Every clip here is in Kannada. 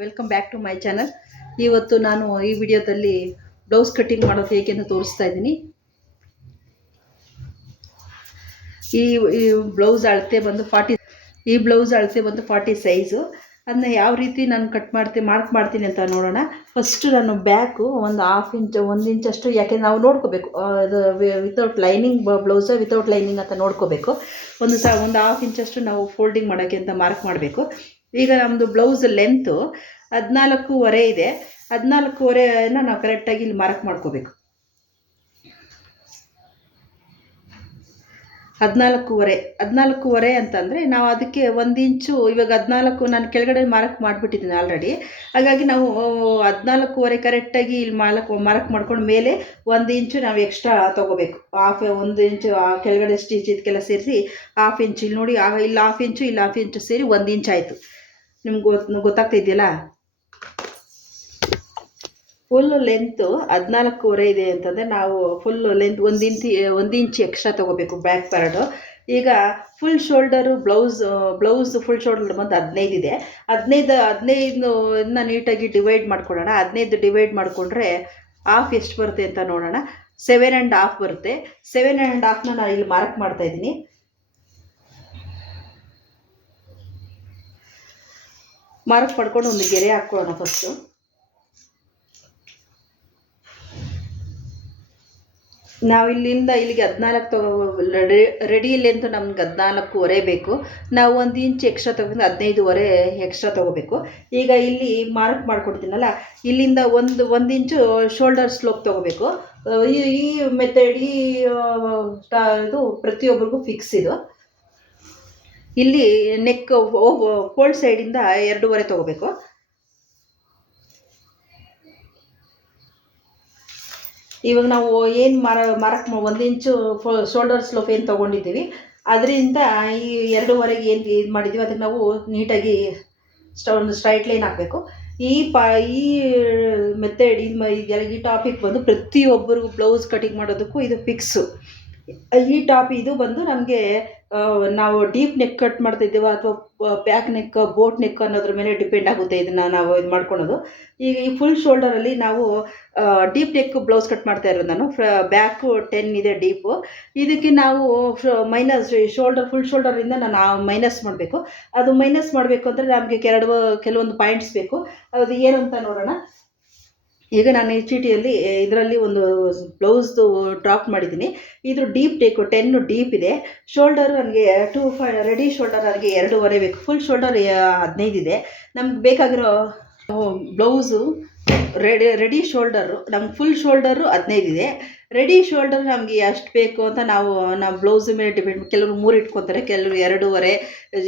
Welcome back to my channel. ಇವತ್ತು ನಾನು ಈ ವಿಡಿಯೋದಲ್ಲಿ ಬ್ಲೌಸ್ ಕಟ್ಟಿಂಗ್ ಮಾಡೋದು ಹೇಗೆ ಅಂತ ತೋರಿಸ್ತಾ ಇದ್ದೀನಿ. ಈ ಬ್ಲೌಸ್ ಅಳತೆ ಬಂದು 40 ಸೈಜು. ಅದನ್ನ ಯಾವ ರೀತಿ ನಾನು ಮಾರ್ಕ್ ಮಾಡ್ತೀನಿ ಅಂತ ನೋಡೋಣ. ಫಸ್ಟ್ ನಾನು ಬ್ಯಾಕು ಒಂದು ಒಂದು ಇಂಚಷ್ಟು, ಯಾಕೆಂದ್ರೆ ನಾವು ನೋಡ್ಕೋಬೇಕು ಅದು without lining blouse without lining ಅಂತ ನೋಡ್ಕೋಬೇಕು. ಒಂದು ಹಾಫ್ ಇಂಚಷ್ಟು ನಾವು ಫೋಲ್ಡಿಂಗ್ ಮಾಡೋಕ್ಕೆ ಅಂತ ಮಾರ್ಕ್ ಮಾಡಬೇಕು. ಈಗ ನಮ್ಮದು ಬ್ಲೌಸ್ ಲೆಂತು 14.5 ಇದೆ. 14.5ನ ನಾವು ಕರೆಕ್ಟಾಗಿ ಇಲ್ಲಿ ಮಾರ್ಕ್ ಮಾಡ್ಕೋಬೇಕು. 14.5 ಅಂತಂದರೆ ನಾವು ಅದಕ್ಕೆ 1 ಇಂಚು, ಇವಾಗ 14 ನಾನು ಕೆಳಗಡೆ ಮಾರ್ಕ್ ಮಾಡಿಬಿಟ್ಟಿದ್ದೀನಿ ಆಲ್ರೆಡಿ. ಹಾಗಾಗಿ ನಾವು 14.5 ಕರೆಕ್ಟಾಗಿ ಇಲ್ಲಿ ಮಾರ್ಕ್ ಮಾಡ್ಕೊಂಡು ಮೇಲೆ 1 ಇಂಚು ನಾವು ಎಕ್ಸ್ಟ್ರಾ ತೊಗೋಬೇಕು. 1 ಇಂಚು ಕೆಳಗಡೆ ಸ್ಟಿಚ್ ಇದಕ್ಕೆಲ್ಲ ಸೇರಿಸಿ ಹಾಫ್ ಇಂಚು, ಇಲ್ಲಿ ನೋಡಿ ಇಲ್ಲಿ ಹಾಫ್ ಇಂಚು ಸೇರಿ 1 ಇಂಚ್ ಆಯಿತು. ನಿಮ್ಗೆ ಗೊತ್ತಾಗ್ತಿದೆಯಲ್ಲ. ಫುಲ್ ಲೆಂತು 14.5 ಇದೆ ಅಂತಂದರೆ ನಾವು ಫುಲ್ ಲೆಂತ್ 1 ಇಂಚ್ ಎಕ್ಸ್ಟ್ರಾ ತೊಗೋಬೇಕು ಬ್ಯಾಕ್ ಪಾರ್ಟು. ಈಗ full shoulder blouse full shoulder ಬಂದು 15 ಇದೆ. 15 ನೀಟಾಗಿ ಡಿವೈಡ್ ಮಾಡ್ಕೊಳ್ಳೋಣ. 15 ಡಿವೈಡ್ ಮಾಡಿಕೊಂಡ್ರೆ ಹಾಫ್ ಎಷ್ಟು ಬರುತ್ತೆ ಅಂತ ನೋಡೋಣ. 7.5 ಬರುತ್ತೆ. 7.5ನ ನಾನು ಇಲ್ಲಿ ಮಾರ್ಕ್ ಮಾಡ್ತಾಯಿದ್ದೀನಿ. ಮಾರ್ಕ್ ಮಾಡ್ಕೊಂಡು ಒಂದು ಗೆರೆ ಹಾಕ್ಕೊಳ್ಳೋಣ ಫಸ್ಟು. ನಾವು ಇಲ್ಲಿಂದ ಇಲ್ಲಿಗೆ 14 ರೆಡಿ ಲೆಂತ್ ನಮ್ಗೆ 14.5 ಬೇಕು. ನಾವು 1 ಇಂಚ್ ಎಕ್ಸ್ಟ್ರಾ ತೊಗೊಂಡು 15.5 ಎಕ್ಸ್ಟ್ರಾ ತೊಗೋಬೇಕು. ಈಗ ಇಲ್ಲಿ ಮಾರ್ಕ್ ಮಾಡ್ಕೊಡ್ತೀನಲ್ಲ, ಇಲ್ಲಿಂದ ಒಂದು ಇಂಚು ಶೋಲ್ಡರ್ ಸ್ಲೋಪ್ ತೊಗೋಬೇಕು. ಈ ಮೆಥಡ್ ಇದು ಪ್ರತಿಯೊಬ್ಬರಿಗೂ ಫಿಕ್ಸ್ ಇದು. ಇಲ್ಲಿ ನೆಕ್ ಫೋಲ್ಡ್ ಸೈಡಿಂದ 2.5 ತೊಗೋಬೇಕು. ಇವಾಗ ನಾವು ಏನು ಮಾರ್ಕ್ 1 ಇಂಚು ಶೋಲ್ಡರ್ ಸ್ಲೋಪ್ ಏನು ತೊಗೊಂಡಿದ್ದೀವಿ ಅದರಿಂದ ಈ 2.5 ಏನು ಇದು ಮಾಡಿದ್ದೀವಿ ಅದಕ್ಕೆ ನಾವು ನೀಟಾಗಿ ಒಂದು ಸ್ಟ್ರೈಟ್ ಲೈನ್ ಹಾಕಬೇಕು. ಈ ಮೆಥಡ್ ಈ ಟಾಪಿಕ್ ಬಂದು ಪ್ರತಿಯೊಬ್ಬರಿಗೂ ಬ್ಲೌಸ್ ಕಟಿಂಗ್ ಮಾಡೋದಕ್ಕೂ ಇದು ಫಿಕ್ಸು. ಇದು ಬಂದು ನಮಗೆ ನಾವು ಡೀಪ್ ನೆಕ್ ಕಟ್ ಮಾಡ್ತಾಯಿದ್ದೀವ ಅಥವಾ ಬ್ಯಾಕ್ ನೆಕ್, ಬೋಟ್ ನೆಕ್ ಅನ್ನೋದ್ರ ಮೇಲೆ ಡಿಪೆಂಡ್ ಆಗುತ್ತೆ ಇದನ್ನು ನಾವು ಇದು ಮಾಡ್ಕೊಳೋದು. ಈಗ ಈ ಫುಲ್ ಶೋಲ್ಡರಲ್ಲಿ ನಾವು ಡೀಪ್ ನೆಕ್ ಬ್ಲೌಸ್ ಕಟ್ ಮಾಡ್ತಾ ಇರೋದು ನಾನು. ಬ್ಯಾಕು 10 ಇದೆ ಡೀಪು. ಇದಕ್ಕೆ ನಾವು ಮೈನಸ್ ಫುಲ್ ಶೋಲ್ಡರಿಂದ ನಾನು ಮೈನಸ್ ಮಾಡಬೇಕು. ಅದು ಮೈನಸ್ ಮಾಡಬೇಕು ಅಂದರೆ ನಮಗೆ ಕೆಲವೊಂದು ಪಾಯಿಂಟ್ಸ್ ಬೇಕು. ಅದು ಏನು ಅಂತ ನೋಡೋಣ. ಈಗ ನಾನು ಈ ಚೀಟಿಯಲ್ಲಿ ಇದರಲ್ಲಿ ಒಂದು ಬ್ಲೌಸ್ದು ಡ್ರಾಪ್ ಮಾಡಿದ್ದೀನಿ. ಇದು ಡೀಪ್ ಟೇಕು 10 ಡೀಪ್ ಇದೆ. ಶೋಲ್ಡರ್ ನನಗೆ ರೆಡಿ ಶೋಲ್ಡರ್ ನನಗೆ 2.5 ಬೇಕು. ಫುಲ್ ಶೋಲ್ಡರ್ 15 ಇದೆ. ನಮ್ಗೆ ಬೇಕಾಗಿರೋ ಬ್ಲೌಸು ರೆಡಿ ಶೋಲ್ಡರು ನಮ್ಗೆ ಫುಲ್ ಶೋಲ್ಡರು 15 ಇದೆ. ರೆಡಿ ಶೋಲ್ಡರ್ ನಮಗೆ ಎಷ್ಟು ಬೇಕು ಅಂತ ನಾವು ಬ್ಲೌಸ್ ಮೇಲೆ ಡಿಪೆಂಡ್. ಕೆಲವರು 3 ಇಟ್ಕೊತಾರೆ, ಕೆಲವರು 2.5.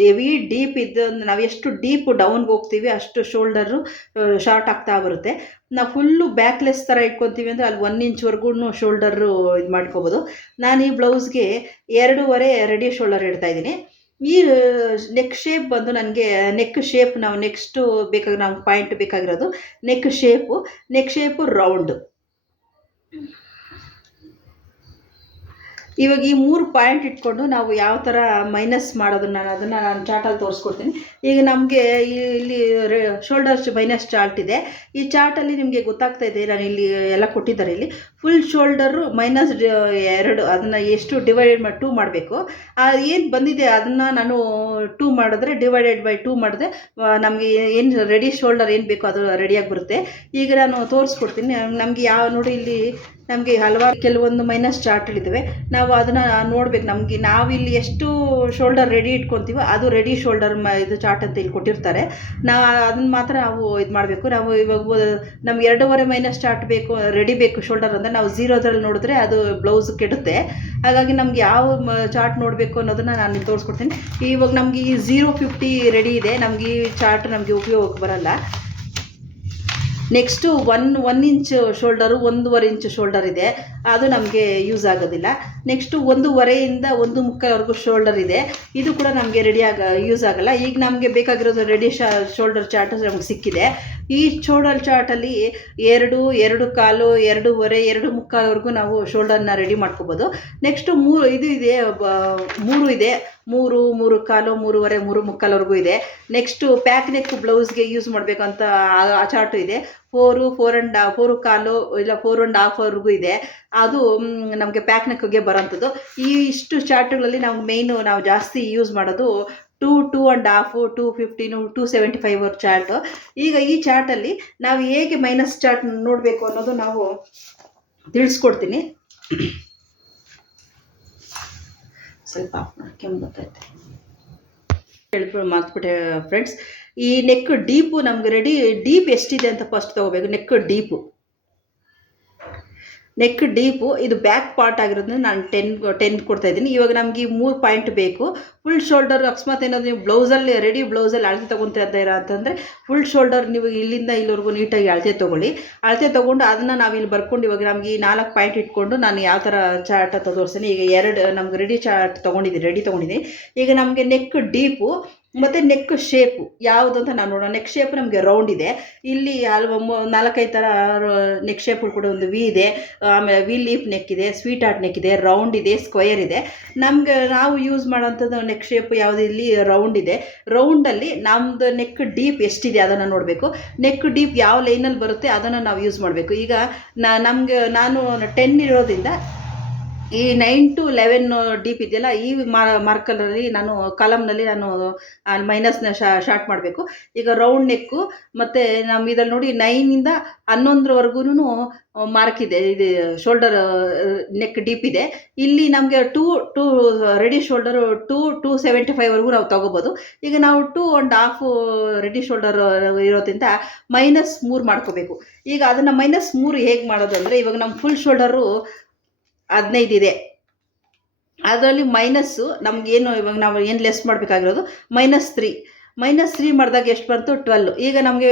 ಹೆವಿ ಡೀಪ್ ಇದ್ದು ನಾವು ಎಷ್ಟು ಡೀಪ್ ಡೌನ್ಗೆ ಹೋಗ್ತೀವಿ ಅಷ್ಟು ಶೋಲ್ಡರು ಶಾರ್ಟ್ ಆಗ್ತಾ ಬರುತ್ತೆ. ನಾವು ಫುಲ್ಲು ಬ್ಯಾಕ್ಲೆಸ್ ಥರ ಇಟ್ಕೊತೀವಿ ಅಂದರೆ ಅಲ್ಲಿ 1 ಇಂಚ್ವರೆಗೂ ಶೋಲ್ಡರು ಇದು ಮಾಡ್ಕೋಬೋದು. ನಾನು ಈ ಬ್ಲೌಸ್ಗೆ 2.5 ರೆಡಿ ಶೋಲ್ಡರ್ ಇಡ್ತಾಯಿದ್ದೀನಿ. ಈ ನೆಕ್ ಶೇಪ್ ಬಂದು ನನಗೆ ನಾವು ನೆಕ್ಸ್ಟು ನಾವು ಪಾಯಿಂಟ್ ಬೇಕಾಗಿರೋದು ನೆಕ್ ಶೇಪು ರೌಂಡು. ಇವಾಗ ಈ 3 ಪಾಯಿಂಟ್ ಇಟ್ಕೊಂಡು ನಾವು ಯಾವ ಥರ ಮೈನಸ್ ಮಾಡೋದನ್ನು ನಾನು ಚಾರ್ಟಲ್ಲಿ ತೋರಿಸ್ಕೊಡ್ತೀನಿ. ಈಗ ನಮಗೆ ಇಲ್ಲಿ ಶೋಲ್ಡರ್ಸ್ ಮೈನಸ್ ಚಾರ್ಟ್ ಇದೆ. ಈ ಚಾರ್ಟಲ್ಲಿ ನಿಮಗೆ ಗೊತ್ತಾಗ್ತಾ ಇದೆ, ನಾನು ಇಲ್ಲಿ ಎಲ್ಲ ಕೊಟ್ಟಿದ್ದಾರೆ. ಇಲ್ಲಿ ಫುಲ್ ಶೋಲ್ಡರು -2 ಅದನ್ನು ಎಷ್ಟು ಡಿವೈಡೆಡ್ ಮಾಡಿ 2 ಮಾಡಬೇಕು. ಏನು ಬಂದಿದೆ ಅದನ್ನು ನಾನು 2 ಮಾಡಿದ್ರೆ ಡಿವೈಡೆಡ್/2 ಮಾಡಿದ್ರೆ ನಮಗೆ ಏನು ರೆಡಿ ಶೋಲ್ಡರ್ ಏನು ಬೇಕೋ ಅದು ರೆಡಿಯಾಗಿ ಬರುತ್ತೆ. ಈಗ ನಾನು ತೋರಿಸ್ಕೊಡ್ತೀನಿ. ನಮಗೆ ನೋಡಿ ಇಲ್ಲಿ ನಮಗೆ ಹಲವಾರು ಕೆಲವೊಂದು ಮೈನಸ್ ಚಾರ್ಟ್ಗಳಿದ್ದಾವೆ. ನಾವು ಅದನ್ನು ನೋಡಬೇಕು. ನಾವಿಲ್ಲಿ ಎಷ್ಟು ಶೋಲ್ಡರ್ ರೆಡಿ ಇಟ್ಕೊತೀವೋ ಅದು ರೆಡಿ ಶೋಲ್ಡರ್ ಇದು ಚಾರ್ಟ್ ಅಂತ ಇಲ್ಲಿ ಕೊಟ್ಟಿರ್ತಾರೆ. ಅದನ್ನು ಮಾತ್ರ ನಾವು ಇದು ಮಾಡಬೇಕು. ನಾವು ಇವಾಗ ನಮ್ಗೆ 2.5 ಮೈನಸ್ ಚಾರ್ಟ್ ಬೇಕು, ರೆಡಿ ಬೇಕು ಶೋಲ್ಡರ್ ಅಂದರೆ ನಾವು 0ದ್ರಲ್ಲಿ ನೋಡಿದ್ರೆ ಅದು ಬ್ಲೌಸ್ ಕೆಡುತ್ತೆ. ಹಾಗಾಗಿ ನಮ್ಗೆ ಯಾವ ಚಾರ್ಟ್ ನೋಡಬೇಕು ಅನ್ನೋದನ್ನು ನಾನು ತೋರಿಸ್ಕೊಡ್ತೀನಿ. ಇವಾಗ ನಮಗೆ ಈ 0.50 ರೆಡಿ ಇದೆ. ನಮಗೆ ಈ ಚಾರ್ಟ್ ನಮಗೆ ಉಪಯೋಗ ಬರಲ್ಲ. Next 1 inch shoulder, 1.5 inch shoulder ಇದೆ. ಅದು ನಮಗೆ ಯೂಸ್ ಆಗೋದಿಲ್ಲ. ನೆಕ್ಸ್ಟು 1.5ಇಂದ 1.25ವರೆಗೂ ಶೋಲ್ಡರ್ ಇದೆ, ಇದು ಕೂಡ ನಮಗೆ ಯೂಸ್ ಆಗೋಲ್ಲ. ಈಗ ನಮಗೆ ಬೇಕಾಗಿರೋದು ರೆಡಿ ಶೋಲ್ಡರ್ ಚಾರ್ಟ್ ನಮ್ಗೆ ಸಿಕ್ಕಿದೆ. ಈ ಶೋಲ್ಡರ್ ಚಾರ್ಟಲ್ಲಿ 2, 2.25, 2.5, 2.25ವರೆಗೂ ನಾವು ಶೋಲ್ಡರ್ನ ರೆಡಿ ಮಾಡ್ಕೋಬೋದು. ನೆಕ್ಸ್ಟು 3 ಇದು ಇದೆ, 3 ಇದೆ, 3, 3.25, 3.5, 3.25ವರೆಗೂ ಇದೆ. ನೆಕ್ಸ್ಟು ಪ್ಯಾಕ್ ನೆಕ್ ಬ್ಲೌಸ್ಗೆ ಯೂಸ್ ಮಾಡಬೇಕಂತ ಆ ಚಾರ್ಟು ಇದೆ. 4, 4.25 ಇಲ್ಲ 4.5ವರೆಗೂ ಇದೆ. ಅದು ನಮಗೆ ಪ್ಯಾಕ್ ನೆಕ್ಗೆ ಬರೋಂಥದ್ದು. ಇಷ್ಟು ಚಾರ್ಟ್ಗಳಲ್ಲಿ ನಾವು ಜಾಸ್ತಿ ಯೂಸ್ ಮಾಡೋದು 2, 2.5, 2.15, 2.75 ಚಾರ್ಟು. ಈಗ ಈ ಚಾರ್ಟಲ್ಲಿ ನಾವು ಹೇಗೆ ಮೈನಸ್ ಚಾರ್ಟ್ ನೋಡಬೇಕು ಅನ್ನೋದು ನಾವು ತಿಳಿಸ್ಕೊಡ್ತೀನಿ. ಸ್ವಲ್ಪ ಕೆಮ್ಮು ಗೊತ್ತೈತೆ ಮಾತ್ಬಿಟ್ಟೆ ಫ್ರೆಂಡ್ಸ್. ಈ ನೆಕ್ ಡೀಪು ನಮ್ಗೆ ಡೀಪ್ ಎಷ್ಟಿದೆ ಅಂತ ಫಸ್ಟ್ ತೊಗೋಬೇಕು. ನೆಕ್ ಡೀಪು ಇದು ಬ್ಯಾಕ್ ಪಾರ್ಟ್ ಆಗಿರೋದ್ರಿಂದ ನಾನು 10 ಕೊಡ್ತಾಯಿದ್ದೀನಿ. ಇವಾಗ ನಮಗೆ 3 ಪಾಯಿಂಟ್ ಬೇಕು. ಫುಲ್ ಶೋಲ್ಡರ್ ಅಕಸ್ಮಾತ್ ಏನಾದರೂ ನೀವು ಬ್ಲೌಸಲ್ಲಿ ರೆಡಿ ಬ್ಲೌಸಲ್ಲಿ ಅಳತೆ ತೊಗೊತಾ ಇದ್ದೀರಾ ಅಂತಂದರೆ ಫುಲ್ ಶೋಲ್ಡರ್ ನೀವು ಇಲ್ಲಿಂದ ಇಲ್ಲಿವರೆಗೂ ನೀಟಾಗಿ ಅಳತೆ ತೊಗೊಳ್ಳಿ. ಅಳತೆ ತೊಗೊಂಡು ಅದನ್ನು ನಾವು ಇಲ್ಲಿ ಬರ್ಕೊಂಡು ಇವಾಗ ನಮಗೆ 4 ಪಾಯಿಂಟ್ ಇಟ್ಕೊಂಡು ನಾನು ಯಾವ ಥರ ಚಾರ್ಟ್ ಅಂತ ತೋರಿಸ್ತೀನಿ. ಈಗ 2 ನಮ್ಗೆ ರೆಡಿ ತೊಗೊಂಡಿದ್ದೀನಿ. ಈಗ ನಮಗೆ ನೆಕ್ ಡೀಪು ಮತ್ತು ನೆಕ್ ಶೇಪು ಯಾವುದು ಅಂತ ನಾನು ನೋಡೋಣ. ನೆಕ್ ಶೇಪ್ ನಮಗೆ ರೌಂಡ್ ಇದೆ. ಇಲ್ಲಿ 4-5 ಥರ ನೆಕ್ ಶೇಪ್ ಕೂಡ ಒಂದು ವಿ ಇದೆ, ಆಮೇಲೆ ವಿ ಲೀಫ್ ನೆಕ್ ಇದೆ, ಸ್ವೀಟ್ ಹಾರ್ಟ್ ನೆಕ್ ಇದೆ, ರೌಂಡ್ ಇದೆ, ಸ್ಕ್ವಯರ್ ಇದೆ. ನಾವು ಯೂಸ್ ಮಾಡೋಂಥದ್ದು ನೆಕ್ ಶೇಪ್ ಯಾವುದು ಇಲ್ಲಿ ರೌಂಡ್ ಇದೆ. ರೌಂಡಲ್ಲಿ ನಮ್ಮದು ನೆಕ್ ಡೀಪ್ ಎಷ್ಟಿದೆ ಅದನ್ನು ನೋಡಬೇಕು. ನೆಕ್ ಡೀಪ್ ಯಾವ ಲೈನಲ್ಲಿ ಬರುತ್ತೆ ಅದನ್ನು ನಾವು ಯೂಸ್ ಮಾಡಬೇಕು. ಈಗ ನಾನು 10 ಇರೋದ್ರಿಂದ ಈ 9 to 11 ಡೀಪ್ ಇದೆಯಲ್ಲ, ಈ ಮಾರ್ಕಲ್ಲಿ ಕಾಲಮ್ನಲ್ಲಿ ನಾನು ಮೈನಸ್ನ ಶಾರ್ಟ್ ಮಾಡಬೇಕು. ಈಗ ರೌಂಡ್ ನೆಕ್ಕು ಮತ್ತು ನಮ್ಮ ಇದರಲ್ಲಿ ನೋಡಿ 9ಇಂದ 11ವರೆಗೂ ಮಾರ್ಕ್ ಇದೆ. ಇದು ಶೋಲ್ಡರ್ ನೆಕ್ ಡೀಪ್ ಇದೆ. ಇಲ್ಲಿ ನಮಗೆ 2 ರೆಡಿ ಶೋಲ್ಡರು 2.75ವರೆಗೂ ನಾವು ತೊಗೋಬೋದು. ಈಗ ನಾವು 2.5 ರೆಡಿ ಶೋಲ್ಡರ್ ಇರೋದ್ರಿಂದ -3 ಮಾಡ್ಕೋಬೇಕು. ಈಗ ಅದನ್ನು -3 ಹೇಗೆ ಮಾಡೋದು ಅಂದರೆ, ಇವಾಗ ನಮ್ಮ ಫುಲ್ ಶೋಲ್ಡರು 15 ಇದೆ, ಅದರಲ್ಲಿ ಮೈನಸ್ಸು ನಮಗೇನು ಇವಾಗ ನಾವು ಏನು ಲೆಸ್ ಮಾಡಬೇಕಾಗಿರೋದು -3 ಮಾಡಿದಾಗ ಎಷ್ಟು ಬಂತು 12. ಈಗ ನಮಗೆ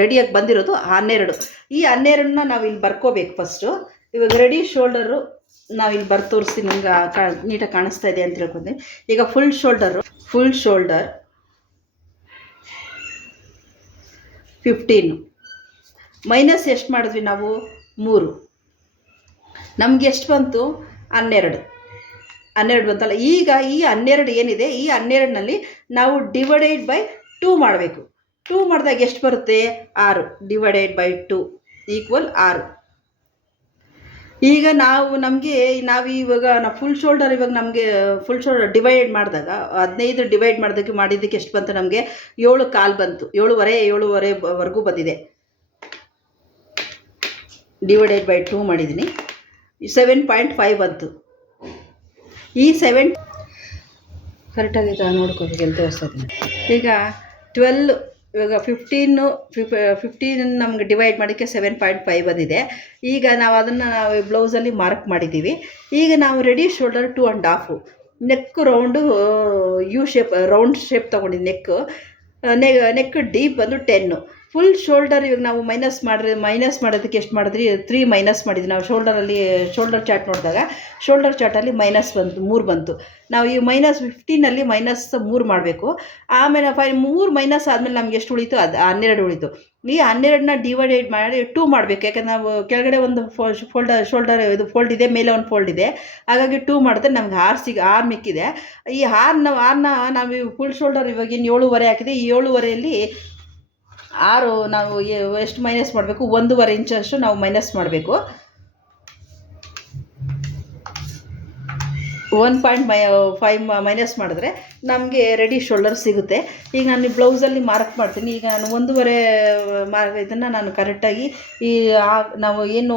ರೆಡಿಯಾಗಿ ಬಂದಿರೋದು 12. ಈ 12ನ ನಾವು ಇಲ್ಲಿ ಬರ್ಕೋಬೇಕು ಫಸ್ಟು. ಇವಾಗ ರೆಡಿ ಶೋಲ್ಡರು ನಾವು ಇಲ್ಲಿ ತೋರಿಸ್ತೀನಿ, ನಿಮ್ಗೆ ನೀಟಾಗಿ ಕಾಣಿಸ್ತಾ ಇದೆ ಅಂತ ಹೇಳ್ಕೊತೀನಿ. ಈಗ ಫುಲ್ ಶೋಲ್ಡರ್ 15 ಮೈನಸ್ ಎಷ್ಟು ಮಾಡಿದ್ವಿ ನಾವು 3, ನಮಗೆ ಎಷ್ಟು ಬಂತು 12 ಬಂತಲ್ಲ. ಈಗ ಈ 12 ಏನಿದೆ, ಈ 12ನಲ್ಲಿ ನಾವು ಡಿವೈಡೆಡ್ ಬೈ 2 ಮಾಡಬೇಕು. 2 ಮಾಡಿದಾಗ ಎಷ್ಟು ಬರುತ್ತೆ 6, ಡಿವೈಡೆಡ್ ಬೈ 2 = 6. ಈಗ ಇವಾಗ full shoulder full shoulder divide ಮಾಡಿದಾಗ 15 ಡಿವೈಡ್ ಮಾಡಿದ್ದಕ್ಕೆ ಎಷ್ಟು ಬಂತು ನಮಗೆ 7.25 ಬಂತು. 7.5ವರೆಗೂ ಬಂದಿದೆ. ಡಿವೈಡೆಡ್ ಬೈ 2 ಮಾಡಿದ್ದೀನಿ, 7.5 ಬಂತು. ಈ 7 ಕರೆಕ್ಟಾಗಿದೆ ನೋಡ್ಕೋಬೇಕು ಅಂತ ತೋರಿಸ್ತೀನಿ. ಈಗ 12 ಇವಾಗ 15 ನಮ್ಗೆ ಡಿವೈಡ್ ಮಾಡೋಕ್ಕೆ 7.5 ಬಂದಿದೆ. ಈಗ ನಾವು ಅದನ್ನು ಬ್ಲೌಸಲ್ಲಿ ಮಾರ್ಕ್ ಮಾಡಿದ್ದೀವಿ. ಈಗ ನಾವು ready shoulder 2.5, neck round round shape ತೊಗೊಂಡಿದ್ದು. ನೆಕ್ ಡೀಪ್ ಬಂದು 10. ಫುಲ್ ಶೋಲ್ಡರ್ ಇವಾಗ ನಾವು ಮೈನಸ್ ಮಾಡೋದಕ್ಕೆ ಎಷ್ಟು ಮಾಡಿದ್ರಿ 3 ಮೈನಸ್ ಮಾಡಿದ್ವಿ. ನಾವು ಶೋಲ್ಡರ್ ಚಾರ್ಟ್ ನೋಡಿದಾಗ ಶೋಲ್ಡರ್ ಚಾರ್ಟಲ್ಲಿ -3 ಬಂತು. ನಾವು ಈ -15ನಲ್ಲಿ -3 ಮಾಡಬೇಕು. ಆಮೇಲೆ 3 ಮೈನಸ್ ಆದಮೇಲೆ ನಮ್ಗೆ ಎಷ್ಟು ಉಳಿತು, ಅದು 12 ಉಳಿತು. ಈ 12ನ ಡಿವೈಡೆಡ್ ಮಾಡಿ 2 ಮಾಡಬೇಕು. ಯಾಕಂದರೆ ನಾವು ಕೆಳಗಡೆ ಒಂದು ಶೋಲ್ಡರ್ ಇದು ಫೋಲ್ಡ್ ಇದೆ, ಮೇಲೆ ಒಂದು ಫೋಲ್ಡ್ ಇದೆ. ಹಾಗಾಗಿ 2 ಮಾಡಿದ್ರೆ ನಮ್ಗೆ 6 ಮಿಕ್ಕಿದೆ. ಈ 6ನ ನಾವು ಫುಲ್ ಶೋಲ್ಡರ್ ಇವಾಗ ಇನ್ನು 7.5 ಹಾಕಿದೆ. ಈ 7.5ಯಲ್ಲಿ 6 ನಾವು ಎಷ್ಟು ಮೈನಸ್ ಮಾಡಬೇಕು, 1.5 ಇಂಚಷ್ಟು ನಾವು ಮೈನಸ್ ಮಾಡಬೇಕು. 1.5 ಮೈನಸ್ ಮಾಡಿದ್ರೆ ನಮಗೆ ರೆಡಿ ಶೋಲ್ಡರ್ ಸಿಗುತ್ತೆ. ಈಗ ನಾನು ಬ್ಲೌಸಲ್ಲಿ ಮಾರ್ಕ್ ಮಾಡ್ತೀನಿ. ಈಗ ನಾನು 1.5 ಇದನ್ನು ನಾನು ಕರೆಕ್ಟಾಗಿ ನಾವು ಏನು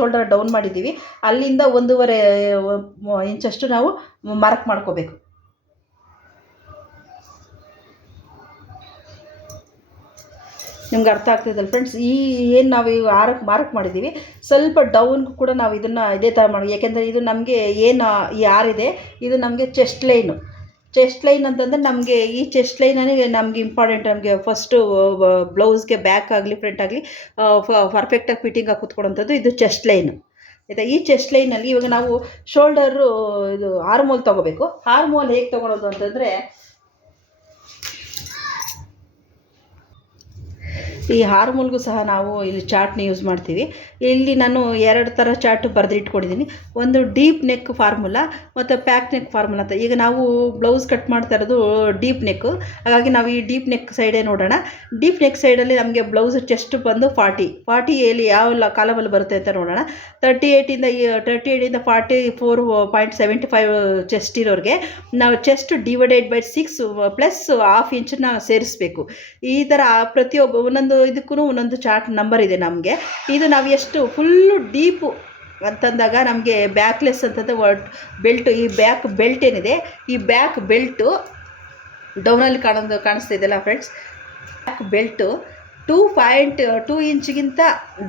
ಶೋಲ್ಡರ್ ಡೌನ್ ಮಾಡಿದ್ದೀವಿ ಅಲ್ಲಿಂದ 1.5 ಇಂಚಷ್ಟು ನಾವು ಮಾರ್ಕ್ ಮಾಡ್ಕೋಬೇಕು. ನಿಮ್ಗೆ ಅರ್ಥ ಆಗ್ತಿದ್ದಲ್ಲ ಫ್ರೆಂಡ್ಸ್. ಏನು ನಾವು ಈಗ ಮಾರ್ಕ್ ಮಾಡಿದ್ದೀವಿ, ಸ್ವಲ್ಪ ಡೌನ್ಗೂ ಕೂಡ ನಾವು ಇದನ್ನು ಇದೇ ಥರ ಮಾಡಿ. ಯಾಕೆಂದರೆ ಇದು ನಮಗೆ ಏನು ಈ 6 ಇದೆ, ಇದು ನಮಗೆ ಚೆಸ್ಟ್ ಲೈನು. ಚೆಸ್ಟ್ ಲೈನ್ ಅಂತಂದರೆ ನಮಗೆ ಈ ಚೆಸ್ಟ್ ಲೈನಲ್ಲಿ ನಮಗೆ ಇಂಪಾರ್ಟೆಂಟ್. ನಮಗೆ ಫಸ್ಟು ಬ್ಲೌಸ್ಗೆ ಬ್ಯಾಕ್ ಆಗಲಿ ಫ್ರಂಟ್ ಆಗಲಿ ಪರ್ಫೆಕ್ಟಾಗಿ ಫಿಟ್ಟಿಂಗಾಗಿ ಕೂತ್ಕೊಳ್ಳೋಂಥದ್ದು ಇದು ಚೆಸ್ಟ್ ಲೈನು ಆಯಿತಾ. ಈ ಚೆಸ್ಟ್ ಲೈನಲ್ಲಿ ಇವಾಗ ನಾವು ಶೋಲ್ಡರು ಇದು ಆರ್ಮೋಲ್ ತೊಗೋಬೇಕು. ಆರ್ಮೋಲ್ ಹೇಗೆ ತೊಗೊಳೋದು ಅಂತಂದರೆ, ಈ ಹಾರ್ಮೋಲ್ಗೂ ಸಹ ನಾವು ಇಲ್ಲಿ ಚಾರ್ಟ್ನ ಯೂಸ್ ಮಾಡ್ತೀವಿ. ಇಲ್ಲಿ ನಾನು 2 ಥರ ಚಾರ್ಟ್ ಬರೆದಿಟ್ಕೊಂಡಿದ್ದೀನಿ. ಒಂದು ಡೀಪ್ ನೆಕ್ ಫಾರ್ಮುಲಾ ಮತ್ತು ಪ್ಯಾಕ್ ನೆಕ್ ಫಾರ್ಮುಲಾ ಅಂತ. ಈಗ ನಾವು ಬ್ಲೌಸ್ ಕಟ್ ಮಾಡ್ತಾ ಇರೋದು ಡೀಪ್ ನೆಕ್ಕು, ಹಾಗಾಗಿ ನಾವು ಈ ಡೀಪ್ ನೆಕ್ ಸೈಡೇ ನೋಡೋಣ. ಡೀಪ್ ನೆಕ್ ಸೈಡಲ್ಲಿ ನಮಗೆ ಬ್ಲೌಸ್ ಚೆಸ್ಟ್ ಬಂದು 40 ಯಾವ ಕಾಲಮಲ್ಲಿ ಬರುತ್ತೆ ಅಂತ ನೋಡೋಣ. 38ಇಂದ 44.75 ಚೆಸ್ಟ್ ಇರೋರಿಗೆ ನಾವು ಚೆಸ್ಟ್ ಡಿವೈಡೆಡ್ ಬೈ 6 ಪ್ಲಸ್ ½ ಇಂಚನ್ನ ಸೇರಿಸ್ಬೇಕು. ಈ ಥರ ಪ್ರತಿಯೊಬ್ಬ ಒಂದೊಂದು ಇದಕ್ಕೂ ಒಂದೊಂದು ಚಾರ್ಟ್ ನಂಬರ್ ಇದೆ ನಮಗೆ. ಇದು ನಾವು ಎಷ್ಟು ಫುಲ್ಲು ಡೀಪು ಅಂತಂದಾಗ ನಮಗೆ ಬ್ಯಾಕ್ಲೆಸ್ ಅಂತಂದರೆ ಬೆಲ್ಟು, ಈ ಬ್ಯಾಕ್ ಬೆಲ್ಟ್ ಏನಿದೆ, ಈ ಬ್ಯಾಕ್ ಬೆಲ್ಟು ಡೌನಲ್ಲಿ ಕಾಣಿಸ್ತಾ ಇದೆಯಲ್ಲ ಫ್ರೆಂಡ್ಸ್, ಬ್ಯಾಕ್ ಬೆಲ್ಟು 2.2 ಇಂಚಿಗಿಂತ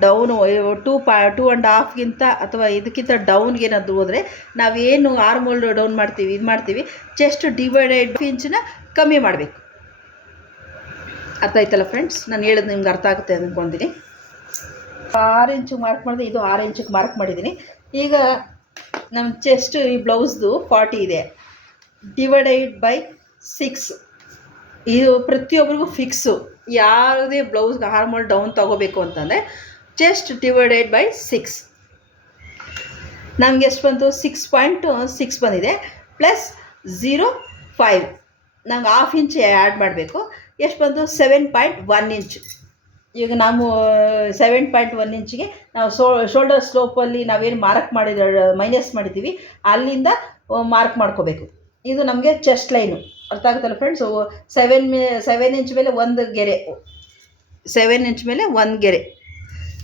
ಡೌನು, 2.5ಗಿಂತ ಅಥವಾ ಇದಕ್ಕಿಂತ ಡೌನ್ಗೆ ಏನಾದರೂ ಹೋದರೆ ನಾವೇನು ಆರ್ಮೋಲ್ ಡೌನ್ ಮಾಡ್ತೀವಿ ಚೆಸ್ಟ್ ಡಿವೈಡೆಡ್ ಇಂಚನ್ನ ಕಮ್ಮಿ ಮಾಡಬೇಕು. ಅರ್ಥ ಆಯ್ತಲ್ಲ ಫ್ರೆಂಡ್ಸ್? ನಾನು ಹೇಳೋದು ನಿಮ್ಗೆ ಅರ್ಥ ಆಗುತ್ತೆ ಅಂದ್ಕೊಂಡಿದ್ದೀನಿ. 6 ಇಂಚಿಗೆ ಮಾರ್ಕ್ ಮಾಡಿದೆ, ಇದು 6 ಇಂಚಿಗೆ ಮಾರ್ಕ್ ಮಾಡಿದ್ದೀನಿ. ಈಗ ನಮ್ಮ ಚೆಸ್ಟ್ ಈ ಬ್ಲೌಸ್ದು 40 ಇದೆ, ಡಿವೈಡೆಡ್ ಬೈ 6. ಇದು ಪ್ರತಿಯೊಬ್ಬರಿಗೂ ಫಿಕ್ಸು. ಯಾವುದೇ ಬ್ಲೌಸ್ಗೆ ಆರ್ಮೋಲ್ ಡೌನ್ ತೊಗೋಬೇಕು ಅಂತಂದರೆ ಚೆಸ್ಟ್ ಡಿವೈಡೆಡ್ ಬೈ 6 ನಮಗೆ ಎಷ್ಟು ಬಂತು? 6.6 ಬಂದಿದೆ. ಪ್ಲಸ್ 0.5 ನಮ್ಗೆ ½ ಇಂಚ್ ಆ್ಯಡ್ ಮಾಡಬೇಕು. ಎಷ್ಟು ಬಂತು? 7.1 ಇಂಚು. ಈಗ ನಾವು 7.1 ಇಂಚಿಗೆ ನಾವು ಶೋಲ್ಡರ್ ಸ್ಲೋಪಲ್ಲಿ ನಾವೇನು ಮೈನಸ್ ಮಾಡಿದ್ದೀವಿ ಅಲ್ಲಿಂದ ಮಾರ್ಕ್ ಮಾಡ್ಕೋಬೇಕು. ಇದು ನಮಗೆ ಚೆಸ್ಟ್ ಲೈನು. ಅರ್ಥ ಆಗುತ್ತಲ್ಲ ಫ್ರೆಂಡ್ಸ್? 7 ಇಂಚ್ ಮೇಲೆ ಒಂದು ಗೆರೆ, 7 ಇಂಚ್ ಮೇಲೆ ಒಂದು ಗೆರೆ,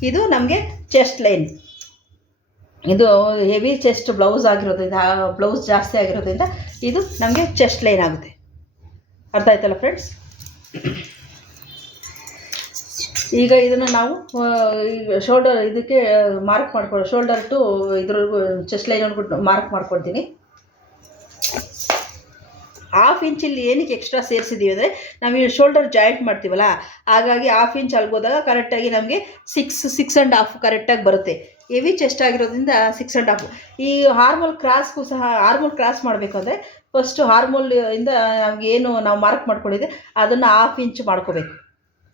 ಇದು ನಮಗೆ ಚೆಸ್ಟ್ ಲೈನ್. ಇದು ಹೆವಿ ಚೆಸ್ಟ್ ಬ್ಲೌಸ್ ಆಗಿರೋದ್ರಿಂದ, ಬ್ಲೌಸ್ ಜಾಸ್ತಿ ಆಗಿರೋದ್ರಿಂದ ಇದು ನಮಗೆ ಚೆಸ್ಟ್ ಲೈನ್ ಆಗುತ್ತೆ. ಅರ್ಥ ಆಯ್ತಲ್ಲ ಫ್ರೆಂಡ್ಸ್? ಈಗ ಇದನ್ನು ನಾವು ಶೋಲ್ಡರ್ ಇದಕ್ಕೆ ಮಾರ್ಕ್ ಮಾಡ್ಕೊಳ್ಳೋ, ಶೋಲ್ಡರ್ ಟು ಇದ್ರವರೆಗೂ ಚೆಸ್ಟ್ ಲೈನ್ ಅಂದ್ಬಿಟ್ಟು ಮಾರ್ಕ್ ಮಾಡ್ಕೊಳ್ತೀನಿ. ½ ಇಂಚ್ ಇಲ್ಲಿ ಏನಕ್ಕೆ ಎಕ್ಸ್ಟ್ರಾ ಸೇರಿಸಿದ್ದೀವಿ ಅಂದರೆ, ನಾವು ಈ ಶೋಲ್ಡರ್ ಜಾಯಿಂಟ್ ಮಾಡ್ತೀವಲ್ಲ, ಹಾಗಾಗಿ ½ ಇಂಚ್ ಅಲ್ಗೋದಾಗ ಕರೆಕ್ಟಾಗಿ ನಮಗೆ 6.5 ಕರೆಕ್ಟಾಗಿ ಬರುತ್ತೆ. ಹೆವಿ ಚೆಸ್ಟ್ ಆಗಿರೋದ್ರಿಂದ 6.5. ಈ ಆರ್ಮೋಲ್ ಕ್ರಾಸ್ಗೂ ಸಹ ಆರ್ಮೋಲ್ ಕ್ರಾಸ್ ಮಾಡಬೇಕು ಅಂದರೆ ಫಸ್ಟು ಆರ್ಮೋಲ್ ಇಂದ ನಮಗೇನು ನಾವು ಮಾರ್ಕ್ ಮಾಡ್ಕೊಂಡಿದ್ದೆ ಅದನ್ನು ½ ಇಂಚ್ ಮಾಡ್ಕೋಬೇಕು.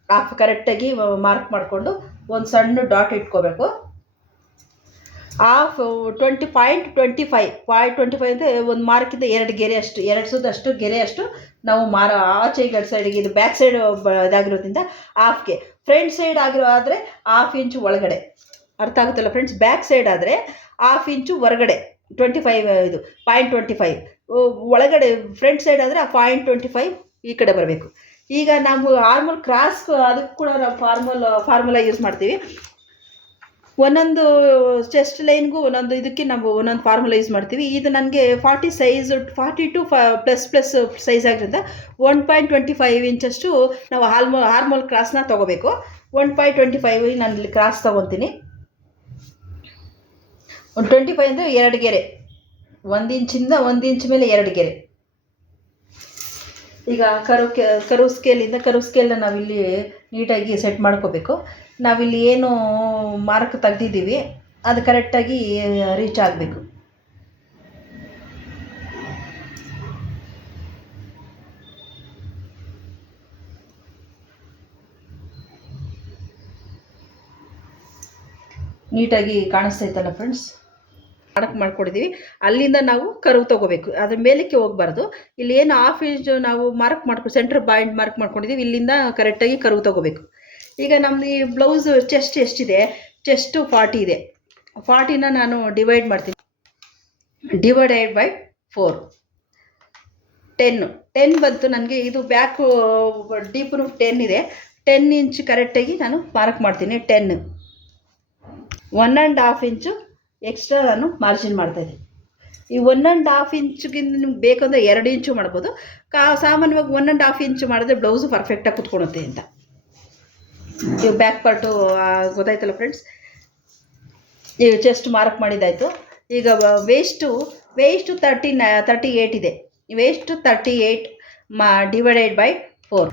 ½ ಕರೆಕ್ಟಾಗಿ ಮಾರ್ಕ್ ಮಾಡಿಕೊಂಡು ಒಂದು ಸಣ್ಣ ಡಾಟ್ ಇಟ್ಕೋಬೇಕು. 20.25 ಅಂದರೆ ಒಂದು ಮಾರ್ಕಿಂದ 2 ಗೆರೆ ಅಷ್ಟು, 2 ಸುತ್ತಷ್ಟು ಗೆರೆ ಅಷ್ಟು ನಾವು ಆಚೆ ಈ ಸೈಡಿಗೆ, ಇದು ಬ್ಯಾಕ್ ಸೈಡ್ ಇದಾಗಿರೋದ್ರಿಂದ ಹಾಫ್ಗೆ, ಫ್ರಂಟ್ ಸೈಡ್ ಆದರೆ ½ ಇಂಚು ಒಳಗಡೆ. ಅರ್ಥ ಆಗುತ್ತಲ್ಲ ಫ್ರೆಂಡ್ಸ್? ಬ್ಯಾಕ್ ಸೈಡ್ ಆದರೆ ½ ಇಂಚು ಹೊರಗಡೆ, 0.25 ಒಳಗಡೆ. ಫ್ರಂಟ್ ಸೈಡ್ ಆದರೆ 0.25 ಈ ಕಡೆ ಬರಬೇಕು. ಈಗ ನಾವು ಆರ್ಮೋಲ್ ಕ್ರಾಸ್, ಅದಕ್ಕೆ ಕೂಡ ನಾವು ಫಾರ್ಮುಲಾ ಯೂಸ್ ಮಾಡ್ತೀವಿ. ಒಂದೊಂದು ಚೆಸ್ಟ್ ಲೈನ್ಗೂ ಒಂದೊಂದು ಇದಕ್ಕೆ ನಾವು ಒಂದೊಂದು ಫಾರ್ಮುಲಾ ಯೂಸ್ ಮಾಡ್ತೀವಿ. ಇದು ನನಗೆ 40 ಸೈಜ್, 42 ಪ್ಲಸ್ ಸೈಜ್ ಆಗಿರೋದ್ರಿಂದ 1.25 ಇಂಚಷ್ಟು ನಾವು ಆರ್ಮೋಲ್ ಕ್ರಾಸ್ನ ತೊಗೋಬೇಕು. 1.25 ನಾನು ಇಲ್ಲಿ ಕ್ರಾಸ್ ತೊಗೊತೀನಿ. 25 ಅಂದರೆ 2 ಗೆರೆ, 1 ಇಂಚಿಂದ 1 ಇಂಚ್ ಮೇಲೆ 2 ಗೆರೆ. ಈಗ ಕರು ಸ್ಕೇಲ್ನ ನಾವಿಲ್ಲಿ ನೀಟಾಗಿ ಸೆಟ್ ಮಾಡ್ಕೋಬೇಕು. ನಾವಿಲ್ಲಿ ಏನು ಮಾರ್ಕ್ ತೆಗ್ದಿದ್ದೀವಿ ಅದು ಕರೆಕ್ಟಾಗಿ ರೀಚ್ ಆಗಬೇಕು. ನೀಟಾಗಿ ಕಾಣಿಸ್ತೈತಲ್ಲ ಫ್ರೆಂಡ್ಸ್? ಮಾರ್ಕ್ ಮಾಡ್ಕೊಂಡಿದ್ದೀವಿ, ಅಲ್ಲಿಂದ ನಾವು ಕರ್ವ್ ತೊಗೋಬೇಕು. ಅದ್ರ ಮೇಲಕ್ಕೆ ಹೋಗಬಾರ್ದು. ಇಲ್ಲಿ ಏನು ½ ಇಂಚು ನಾವು ಸೆಂಟ್ರ್ ಪಾಯಿಂಟ್ ಮಾರ್ಕ್ ಮಾಡ್ಕೊಂಡಿದ್ದೀವಿ, ಇಲ್ಲಿಂದ ಕರೆಕ್ಟಾಗಿ ಕರ್ವ್ ತೊಗೋಬೇಕು. ಈಗ ನಮ್ಮದು ಈ ಬ್ಲೌಸ್ ಚೆಸ್ಟ್ ಎಷ್ಟಿದೆ? ಚೆಸ್ಟು 40 ಇದೆ. 40ನ ನಾನು ಡಿವೈಡ್ ಮಾಡ್ತೀನಿ. ಡಿವೈಡೆಡ್ ಬೈ 4, 10 ಬಂತು ನನಗೆ. ಇದು ಬ್ಯಾಕು ಡೀಪ್ನು 10 ಇದೆ. 10 ಇಂಚ್ ಕರೆಕ್ಟಾಗಿ ನಾನು ಮಾರ್ಕ್ ಮಾಡ್ತೀನಿ. 10, 1.5 ಇಂಚು ಎಕ್ಸ್ಟ್ರಾ ನಾನು ಮಾರ್ಜಿನ್ ಮಾಡ್ತಾಯಿದ್ದೀನಿ. ಈ 1.5 ಇಂಚಿಗಿಂತ ನಿಮ್ಗೆ ಬೇಕಂದರೆ 2 ಇಂಚು ಮಾಡ್ಬೋದು. ಸಾಮಾನ್ಯವಾಗಿ 1.5 ಇಂಚು ಮಾಡಿದ್ರೆ ಬ್ಲೌಸು ಪರ್ಫೆಕ್ಟಾಗಿ ಕುತ್ಕೊಳುತ್ತೆ ಅಂತ. ಇವು ಬ್ಯಾಕ್ ಪಾರ್ಟು ಗೊತ್ತಾಯ್ತಲ್ಲ ಫ್ರೆಂಡ್ಸ್? ಈಗ ಚೆಸ್ಟ್ ಮಾರ್ಕ್ ಮಾಡಿದ್ದಾಯಿತು. ಈಗ ವೇಸ್ಟು 38 ಇದೆ. Waste 38 divided by 4.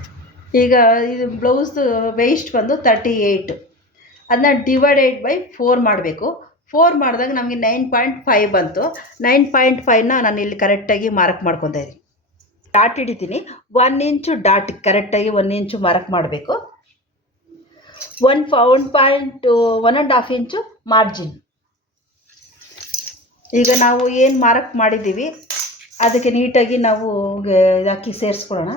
ಈಗ ಇದು ಬ್ಲೌಸ್ದು ವೇಸ್ಟ್ ಬಂದು 38, ಅದನ್ನ ಡಿವೈಡೆಡ್ ಬೈ 4 ಮಾಡಬೇಕು. 4 ಮಾಡಿದಾಗ ನಮಗೆ 9.5 ಬಂತು. 9.5ನ ನಾನು ಇಲ್ಲಿ ಕರೆಕ್ಟಾಗಿ ಮಾರ್ಕ್ ಮಾಡ್ಕೊತಾ ಇದ್ದೀನಿ. ಡಾಟ್ ಹಿಡಿತೀನಿ. 1 ಇಂಚು ಡಾಟ್ ಕರೆಕ್ಟಾಗಿ 1 ಇಂಚು ಮಾರ್ಕ್ ಮಾಡಬೇಕು. 1.5 ಇಂಚು ಮಾರ್ಜಿನ್. ಈಗ ನಾವು ಏನು ಮಾರ್ಕ್ ಮಾಡಿದ್ದೀವಿ ಅದಕ್ಕೆ ನೀಟಾಗಿ ನಾವು ಹಾಕಿ ಸೇರಿಸ್ಕೊಳ್ಳೋಣ.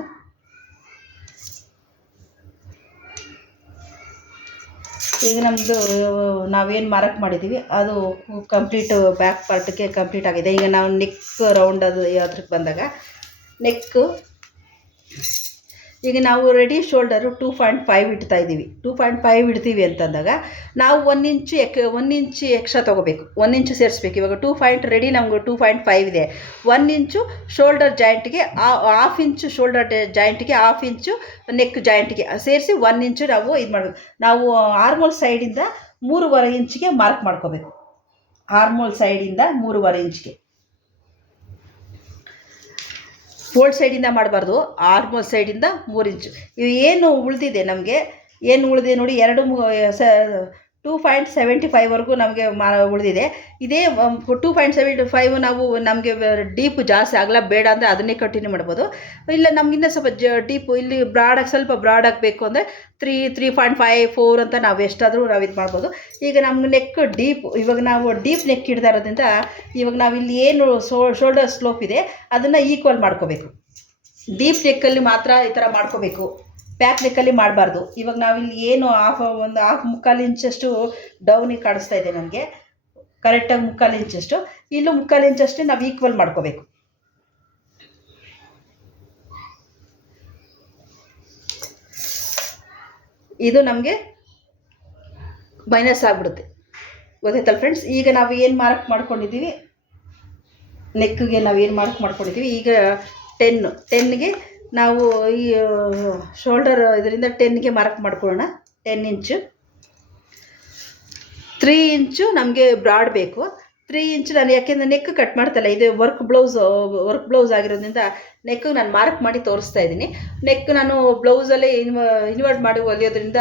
ಈಗ ನಮ್ಮದು ನಾವೇನು ಮಾರ್ಕ್ ಮಾಡಿದ್ದೀವಿ ಅದು ಕಂಪ್ಲೀಟ್ ಬ್ಯಾಕ್ ಪಾರ್ಟ್ಗೆ ಕಂಪ್ಲೀಟ್ ಆಗಿದೆ. ಈಗ ನಾವು ನೆಕ್ ರೌಂಡ್ ಅದು ಅದಕ್ಕೆ ಬಂದಾಗ ನೆಕ್ಕು ಈಗ ನಾವು ರೆಡಿ ಶೋಲ್ಡರು 2.5 ಇಡ್ತಾ ಇದ್ದೀವಿ. 2.5 ಇಡ್ತೀವಿ ಅಂತಂದಾಗ ನಾವು 1 ಇಂಚು ಎಕ್ಸ್ಟ್ರಾ ತೊಗೋಬೇಕು. 1 ಇಂಚು ಸೇರಿಸ್ಬೇಕು. ಇವಾಗ 2 ರೆಡಿ ನಮ್ಗೆ 2.5 ಇದೆ. 1 ಇಂಚು ಶೋಲ್ಡರ್ ಜಾಯಿಂಟ್ಗೆ, 1/2 ಇಂಚು ಶೋಲ್ಡರ್ ಜಾಯಿಂಟ್ಗೆ, 1/2 ಇಂಚು ನೆಕ್ ಜಾಯಿಂಟ್ಗೆ ಸೇರಿಸಿ 1 ಇಂಚು ನಾವು ಇದು ಮಾಡಬೇಕು. ನಾವು ಆರ್ಮೋಲ್ ಸೈಡಿಂದ 3.5 ಇಂಚಿಗೆ ಮಾರ್ಕ್ ಮಾಡ್ಕೋಬೇಕು. ಆರ್ಮೋಲ್ ಸೈಡಿಂದ 3.5 ಇಂಚಿಗೆ. ಫೋಲ್ಡ್ ಸೈಡಿಂದ ಮಾಡಬಾರ್ದು, ಆರ್ಮೋಲ್ ಸೈಡಿಂದ 3 ಇಂಚು. ಇವು ಏನು ಉಳಿದಿದೆ ನಮಗೆ, ಏನು ಉಳಿದಿದೆ ನೋಡಿ, 2.75ವರೆಗೂ ನಮಗೆ ಉಳಿದಿದೆ. ಇದೇ 2.75 ನಾವು ನಮಗೆ ಡೀಪ್ ಜಾಸ್ತಿ ಆಗಲ್ಲ ಬೇಡ ಅಂದರೆ ಅದನ್ನೇ ಕಂಟಿನ್ಯೂ ಮಾಡ್ಬೋದು. ಇಲ್ಲ ನಮಗಿನ್ನ ಸ್ವಲ್ಪ ಡೀಪು ಇಲ್ಲಿ ಸ್ವಲ್ಪ ಬ್ರಾಡಾಗಿ ಬೇಕು ಅಂದರೆ 3.5 4 ಅಂತ ನಾವು ಎಷ್ಟಾದರೂ ನಾವು ಇದು ಮಾಡ್ಬೋದು. ಈಗ ನಮ್ಗೆ ನೆಕ್ ಡೀಪ್, ಇವಾಗ ನಾವು ಡೀಪ್ ನೆಕ್ ಹಿಡ್ತಾ ಇರೋದ್ರಿಂದ ಇವಾಗ ನಾವು ಇಲ್ಲಿ ಏನು ಶೋಲ್ಡರ್ ಸ್ಲೋಪ್ ಇದೆ ಅದನ್ನು ಈಕ್ವಲ್ ಮಾಡ್ಕೋಬೇಕು. ಡೀಪ್ ನೆಕ್ಕಲ್ಲಿ ಮಾತ್ರ ಈ ಥರ ಮಾಡ್ಕೋಬೇಕು, ಬ್ಯಾಕ್ ನೆಕ್ಕಲ್ಲಿ ಮಾಡಬಾರ್ದು. ಇವಾಗ ನಾವಿಲ್ಲಿ ಏನು ಒಂದು ಮುಕ್ಕಾಲು ಇಂಚಷ್ಟು ಡೌನಿಗೆ ಕಾಣಿಸ್ತಾ ಇದೆ ನನಗೆ, ಕರೆಕ್ಟಾಗಿ 3/4 ಇಂಚಷ್ಟು, ಇಲ್ಲೂ 3/4 ಇಂಚಷ್ಟು ನಾವು ಈಕ್ವಲ್ ಮಾಡ್ಕೋಬೇಕು. ಇದು ನಮಗೆ ಮೈನಸ್ ಆಗಿಬಿಡುತ್ತೆ, ಗೊತ್ತಾಯ್ತಲ್ಲ ಫ್ರೆಂಡ್ಸ್. ಈಗ ನಾವು ಏನು ಮಾರ್ಕ್ ಮಾಡ್ಕೊಂಡಿದ್ದೀವಿ, ನೆಕ್ಗೆ ನಾವು ಏನು ಮಾರ್ಕ್ ಮಾಡ್ಕೊಂಡಿದ್ದೀವಿ, ಈಗ 10ಗೆ ನಾವು ಈ ಶೋಲ್ಡರ್ ಇದರಿಂದ 10ಗೆ ಮಾರ್ಕ್ ಮಾಡ್ಕೊಳ್ಳೋಣ. 10 ಇಂಚು. 3 ಇಂಚು ನಮಗೆ ಬ್ರಾಡ್ ಬೇಕು. 3 ಇಂಚು ನಾನು ಯಾಕೆಂದರೆ ನೆಕ್ ಕಟ್ ಮಾಡ್ತಲ್ಲ, ಇದು ವರ್ಕ್ ಬ್ಲೌಸ್ ಆಗಿರೋದ್ರಿಂದ ನೆಕ್ ನಾನು ಮಾರ್ಕ್ ಮಾಡಿ ತೋರಿಸ್ತಾ ಇದ್ದೀನಿ. ನೆಕ್ ನಾನು ಬ್ಲೌಸಲ್ಲೇ ಇನ್ವರ್ಟ್ ಮಾಡಿ ಹೊಲಿಯೋದ್ರಿಂದ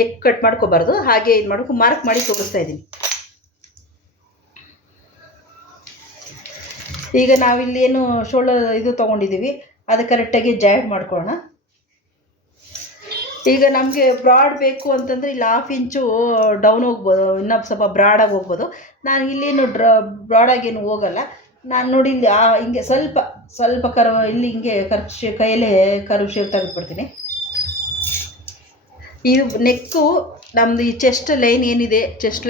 ನೆಕ್ ಕಟ್ ಮಾಡ್ಕೋಬಾರ್ದು, ಹಾಗೆ ಇದು ಮಾಡಬೇಕು, ಮಾರ್ಕ್ ಮಾಡಿ ತೋರಿಸ್ತಾ ಇದ್ದೀನಿ. ಈಗ ನಾವಿಲ್ಲಿ ಏನು ಶೋಲ್ಡರ್ ಇದು ತೊಗೊಂಡಿದ್ದೀವಿ ಅದು ಕರೆಕ್ಟಾಗಿ ಜಾಯಿಂಟ್ ಮಾಡ್ಕೊಳ್ಳೋಣ. ಈಗ ನಮಗೆ ಬ್ರಾಡ್ ಬೇಕು ಅಂತಂದರೆ ಇಲ್ಲಿ 1/2 ಇಂಚು ಡೌನ್ ಹೋಗ್ಬೋದು, ಇನ್ನೂ ಸ್ವಲ್ಪ ಬ್ರಾಡಾಗಿ ಹೋಗ್ಬೋದು. ನಾನು ಇಲ್ಲೇನು ಬ್ರಾಡಾಗೇನು ಹೋಗಲ್ಲ. ನಾನು ನೋಡಿ ಇಲ್ಲಿ ಹಿಂಗೆ ಸ್ವಲ್ಪ ಇಲ್ಲಿ ಹಿಂಗೆ ಕೈಯಲ್ಲೇ ಕರ್ವ್ ಶೇಪ್ ತೆಗೆದುಬಿಡ್ತೀನಿ. ಈ ನೆಕ್ಕು ನಮ್ಮದು ಈ ಚೆಸ್ಟ್ ಲೈನ್ ಏನಿದೆ, ಚೆಸ್ಟ್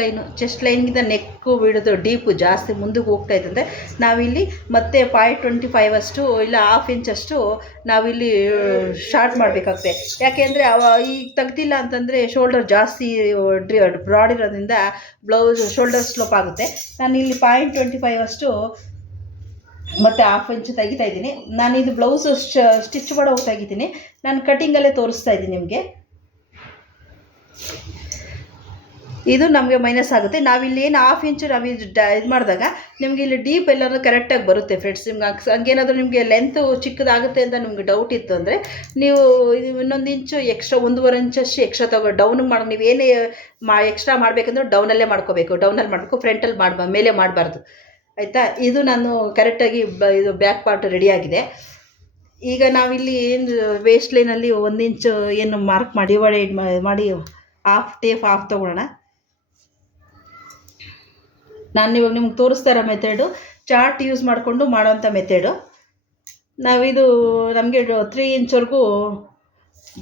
ಲೈನ್ಗಿಂತ ನೆಕ್ಕು ಬಿಡೋದು ಡೀಪು ಜಾಸ್ತಿ ಮುಂದಕ್ಕೆ ಹೋಗ್ತಾ ಇದ್ದಂದರೆ ನಾವಿಲ್ಲಿ ಮತ್ತೆ 0.25 ಅಷ್ಟು ಇಲ್ಲ 1/2 ಇಂಚಷ್ಟು ನಾವಿಲ್ಲಿ ಶಾರ್ಟ್ ಮಾಡಬೇಕಾಗುತ್ತೆ. ಯಾಕೆಂದರೆ ಈಗ ತೆಗ್ದಿಲ್ಲ ಅಂತಂದರೆ ಶೋಲ್ಡರ್ ಜಾಸ್ತಿ ಬ್ರಾಡ್ ಇರೋದ್ರಿಂದ ಶೋಲ್ಡರ್ ಸ್ಲೋಪ್ ಆಗುತ್ತೆ. ನಾನು ಇಲ್ಲಿ 0.25 ಅಷ್ಟು ಮತ್ತು 1/2 ಇಂಚು ತೆಗಿತಾ ಇದ್ದೀನಿ. ನಾನು ಇದು ಬ್ಲೌಸ್ ಸ್ಟಿಚ್ ಮಾಡೋ ತೆಗಿತೀನಿ, ನಾನು ಕಟಿಂಗಲ್ಲೇ ತೋರಿಸ್ತಾ ಇದ್ದೀನಿ ನಿಮಗೆ. ಇದು ನಮಗೆ ಮೈನಸ್ ಆಗುತ್ತೆ. ನಾವಿಲ್ಲಿ ಏನು 1/2 ಇಂಚು ನಾವು ಇದು ಮಾಡಿದಾಗ ನಿಮಗೆ ಇಲ್ಲಿ ಡೀಪ್ ಎಲ್ಲರೂ ಕರೆಕ್ಟಾಗಿ ಬರುತ್ತೆ ಫ್ರೆಂಡ್ಸ್. ನಿಮ್ಗೆ ಹಂಗೇನಾದರೂ ನಿಮಗೆ ಲೆಂತು ಚಿಕ್ಕದಾಗುತ್ತೆ ಅಂತ ನಿಮ್ಗೆ ಡೌಟ್ ಇತ್ತು ಅಂದರೆ ನೀವು ಇನ್ನೊಂದು ಇಂಚು ಎಕ್ಸ್ಟ್ರಾ 1.5 ಇಂಚಷ್ಟು ಎಕ್ಸ್ಟ್ರಾ ಡೌನಿಗೆ ಮಾಡಿ, ನೀವು ಏನೇ ಎಕ್ಸ್ಟ್ರಾ ಮಾಡಬೇಕಂದ್ರೆ ಡೌನಲ್ಲೇ ಮಾಡ್ಕೋಬೇಕು. ಡೌನಲ್ಲಿ ಮಾಡಬೇಕು, ಫ್ರಂಟಲ್ಲಿ ಮೇಲೆ ಮಾಡಬಾರ್ದು, ಆಯಿತಾ. ಇದು ನಾನು ಕರೆಕ್ಟಾಗಿ ಇದು ಬ್ಯಾಕ್ ಪಾರ್ಟ್ ರೆಡಿಯಾಗಿದೆ. ಈಗ ನಾವಿಲ್ಲಿ ಏನು ವೇಸ್ಟ್ ಲೈನಲ್ಲಿ 1 ಇಂಚು ಏನು ಮಾರ್ಕ್ ಮಾಡಿ ಮಾಡಿ ಹಾಫ್ ತೊಗೊಳ್ಳೋಣ. ನಾನು ಇವಾಗ ನಿಮ್ಗೆ ತೋರಿಸ್ತಾ ಇರೋ ಮೆಥಡು ಚಾರ್ಟ್ ಯೂಸ್ ಮಾಡಿಕೊಂಡು ಮಾಡೋವಂಥ ಮೆಥಡು. ನಾವಿದು ನಮಗೆ 3 ಇಂಚ್ವರೆಗೂ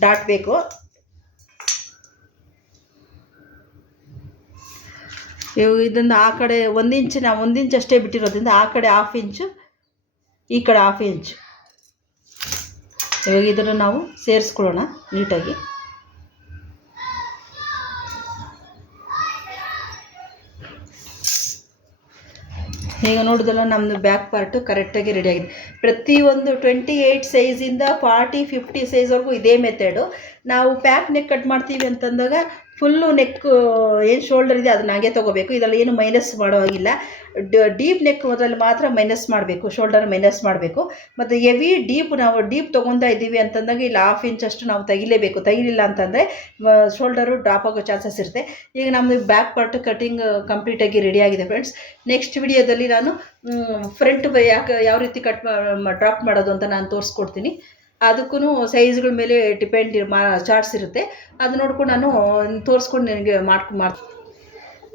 ಡಾಟ್ ಬೇಕು. ಇದನ್ನು ಆ ಕಡೆ 1 ಇಂಚು, ನಾವು 1 ಇಂಚ್ ಅಷ್ಟೇ ಬಿಟ್ಟಿರೋದ್ರಿಂದ ಆ ಕಡೆ 1/2 ಇಂಚು, ಈ ಕಡೆ 1/2 ಇಂಚು. ಇವಾಗ ಇದನ್ನು ನಾವು ಸೇರಿಸ್ಕೊಳ್ಳೋಣ ನೀಟಾಗಿ. ಈಗ ನೋಡಿದಲ್ಲ ನಮ್ಮದು ಬ್ಯಾಕ್ ಪಾರ್ಟು ಕರೆಕ್ಟಾಗಿ ರೆಡಿಯಾಗಿದೆ. ಪ್ರತಿಯೊಂದು 28 ಸೈಜಿಂದ 40 50 ಸೈಜ್ವರೆಗೂ ಇದೇ ಮೆಥಡು. ನಾವು ಪ್ಯಾಕ್ ನೆಕ್ ಕಟ್ ಮಾಡ್ತೀವಿ ಅಂತಂದಾಗ ಫುಲ್ಲು ನೆಕ್ ಏನು ಶೋಲ್ಡರ್ ಇದೆ ಅದನ್ನ ಹಾಗೆ ತೊಗೋಬೇಕು. ಇದರಲ್ಲಿ ಏನು ಮೈನಸ್ ಮಾಡೋ ಹಾಗಿಲ್ಲ. ಡೀಪ್ ನೆಕ್ ಅದರಲ್ಲಿ ಮಾತ್ರ ಮೈನಸ್ ಮಾಡಬೇಕು, ಶೋಲ್ಡರ್ ಮೈನಸ್ ಮಾಡಬೇಕು. ಮತ್ತು ಹೆವಿ ನಾವು ಡೀಪ್ ತೊಗೊತಾ ಇದ್ದೀವಿ ಅಂತಂದಾಗ ಇಲ್ಲಿ 1/2 ಇಂಚಷ್ಟು ನಾವು ತೆಗಿಲೇಬೇಕು. ತೆಗಿಲಿಲ್ಲ ಅಂತಂದರೆ ಶೋಲ್ಡರು ಡ್ರಾಪ್ ಆಗೋ ಚಾನ್ಸಸ್ ಇರುತ್ತೆ. ಈಗ ನಮ್ಮದು ಬ್ಯಾಕ್ ಪಾರ್ಟ್ ಕಟಿಂಗ್ ಕಂಪ್ಲೀಟಾಗಿ ರೆಡಿಯಾಗಿದೆ ಫ್ರೆಂಡ್ಸ್. ನೆಕ್ಸ್ಟ್ ವಿಡಿಯೋದಲ್ಲಿ ನಾನು ಫ್ರಂಟ್ ಯಾವ ರೀತಿ ಡ್ರಾಪ್ ಮಾಡೋದು ಅಂತ ನಾನು ತೋರಿಸ್ಕೊಡ್ತೀನಿ. ಅದಕ್ಕೂ ಸೈಜ್ಗಳ ಮೇಲೆ ಡಿಪೆಂಡ್ ಚಾರ್ಟ್ಸ್ ಇರುತ್ತೆ. ಅದು ನೋಡ್ಕೊಂಡು ನಾನು ತೋರಿಸ್ಕೊಂಡು ನನಗೆ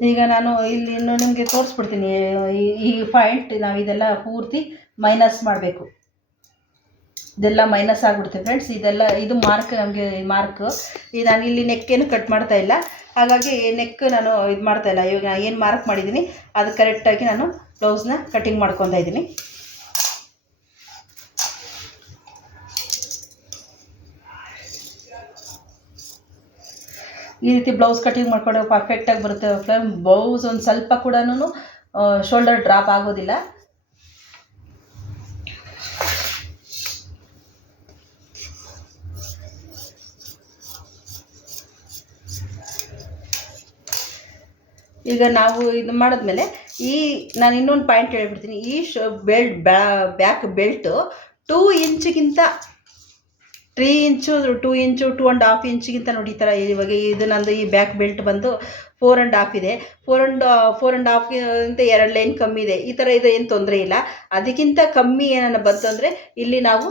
ಈಗ ನಾನು ಇಲ್ಲಿ ಇನ್ನು ನಿಮಗೆ ತೋರಿಸ್ಬಿಡ್ತೀನಿ. ಈ ಪಾಯಿಂಟ್ ನಾವು ಇದೆಲ್ಲ ಪೂರ್ತಿ ಮೈನಸ್ ಮಾಡಬೇಕು. ಇದೆಲ್ಲ ಮೈನಸ್ ಆಗಿಬಿಡುತ್ತೆ ಫ್ರೆಂಡ್ಸ್. ಇದು ಮಾರ್ಕ್, ನಮಗೆ ಮಾರ್ಕ್. ಈಗ ನಾನು ಇಲ್ಲಿ ನೆಕ್ಕೇನು ಕಟ್ ಮಾಡ್ತಾ ಇಲ್ಲ, ಹಾಗಾಗಿ ನೆಕ್ ನಾನು ಇದು ಮಾಡ್ತಾ ಇಲ್ಲ. ಇವಾಗ ನಾನು ಏನು ಮಾರ್ಕ್ ಮಾಡಿದ್ದೀನಿ ಅದು ಕರೆಕ್ಟಾಗಿ ನಾನು ಬ್ಲೌಸ್ನ ಕಟಿಂಗ್ ಮಾಡ್ಕೊತಾ ಇದ್ದೀನಿ. ಈ ರೀತಿ ಬ್ಲೌಸ್ ಕಟಿಂಗ್ ಮಾಡ್ಕೊಂಡು ಪರ್ಫೆಕ್ಟಾಗಿ ಬರುತ್ತೆ ಫ್ರೆಂಡ್. ಬ್ಲೌಸ್ ಒಂದು ಸ್ವಲ್ಪ ಕೂಡ ಶೋಲ್ಡರ್ ಡ್ರಾಪ್ ಆಗೋದಿಲ್ಲ. ಈಗ ನಾವು ಇದು ಮಾಡಿದ್ಮೇಲೆ ನಾನು ಇನ್ನೊಂದು ಪಾಯಿಂಟ್ ಹೇಳ್ಬಿಡ್ತೀನಿ. ಈ ಬ್ಯಾಕ್ ಬೆಲ್ಟು 2 ಇಂಚಿಗಿಂತ 3 ಇಂಚು 2 ಇಂಚು 2.5 ಇಂಚಿಗಿಂತ ನೋಡಿ ಈ ಥರ. ಇವಾಗ ಇದು ನಂದು ಈ ಬ್ಯಾಕ್ ಬೆಲ್ಟ್ ಬಂದು 4.5 ಇದೆ. 4.5 ಅಂತ 2 ಲೈನ್ ಕಮ್ಮಿ ಇದೆ. ಈ ಥರ ಇದು ಏನು ತೊಂದರೆ ಇಲ್ಲ. ಅದಕ್ಕಿಂತ ಕಮ್ಮಿ ಏನನ್ನ ಬಂತು ಅಂದರೆ ಇಲ್ಲಿ ನಾವು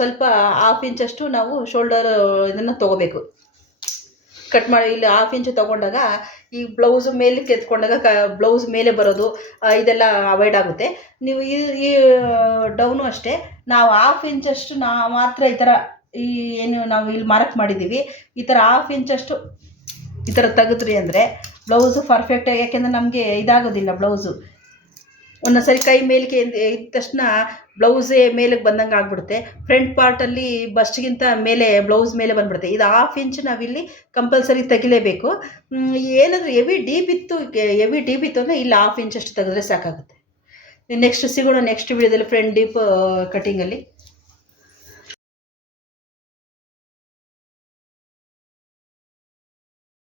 ಸ್ವಲ್ಪ 1/2 ಇಂಚಷ್ಟು ನಾವು ಶೋಲ್ಡರ್ ಇದನ್ನು ತೊಗೋಬೇಕು. ಕಟ್ ಮಾಡಿ ಇಲ್ಲಿ 1/2 ಇಂಚು ತೊಗೊಂಡಾಗ ಈ ಬ್ಲೌಸ್ ಮೇಲೆ ಎತ್ಕೊಂಡಾಗ ಬ್ಲೌಸ್ ಮೇಲೆ ಬರೋದು ಇದೆಲ್ಲ ಅವಾಯ್ಡ್ ಆಗುತ್ತೆ. ನೀವು ಈ ಡೌನು ಅಷ್ಟೇ, ನಾವು 1/2 ಇಂಚಷ್ಟು ಮಾತ್ರ ಈ ಥರ ಏನು ನಾವು ಇಲ್ಲಿ ಮಾರ್ಕ್ ಮಾಡಿದ್ದೀವಿ ಈ ಥರ 1/2 ಇಂಚಷ್ಟು ಈ ಥರ ತೆಗೆದ್ರಿ ಅಂದರೆ ಬ್ಲೌಸು ಪರ್ಫೆಕ್ಟಾಗಿ, ಯಾಕೆಂದರೆ ನಮಗೆ ಇದಾಗೋದಿಲ್ಲ ಬ್ಲೌಸು. ಒಂದೊಂದ್ಸರಿ ಕೈ ಮೇಲಿಗೆ ಇದ್ದ ತಕ್ಷಣ ಬ್ಲೌಸೇ ಮೇಲಕ್ಕೆ ಬಂದಂಗೆ ಆಗ್ಬಿಡುತ್ತೆ. ಫ್ರಂಟ್ ಪಾರ್ಟಲ್ಲಿ ಬಸ್ಟ್ಗಿಂತ ಮೇಲೆ ಬ್ಲೌಸ್ ಮೇಲೆ ಬಂದುಬಿಡುತ್ತೆ. ಇದು 1/2 ಇಂಚ್ ನಾವಿಲ್ಲಿ ಕಂಪಲ್ಸರಿ ತೆಗಿಲೇಬೇಕು. ಏನಾದರೂ ಹೆವಿ ಡೀಪ್ ಇತ್ತು ಅಂದರೆ ಇಲ್ಲಿ 1/2 ಇಂಚಷ್ಟು ತೆಗೆದ್ರೆ ಸಾಕಾಗುತ್ತೆ. ನೆಕ್ಸ್ಟ್ ಸಿಗೋಣ ನೆಕ್ಸ್ಟ್ ವಿಡಿಯೋದಲ್ಲಿ ಫ್ರಂಟ್ ಡೀಪ್ ಕಟಿಂಗಲ್ಲಿ.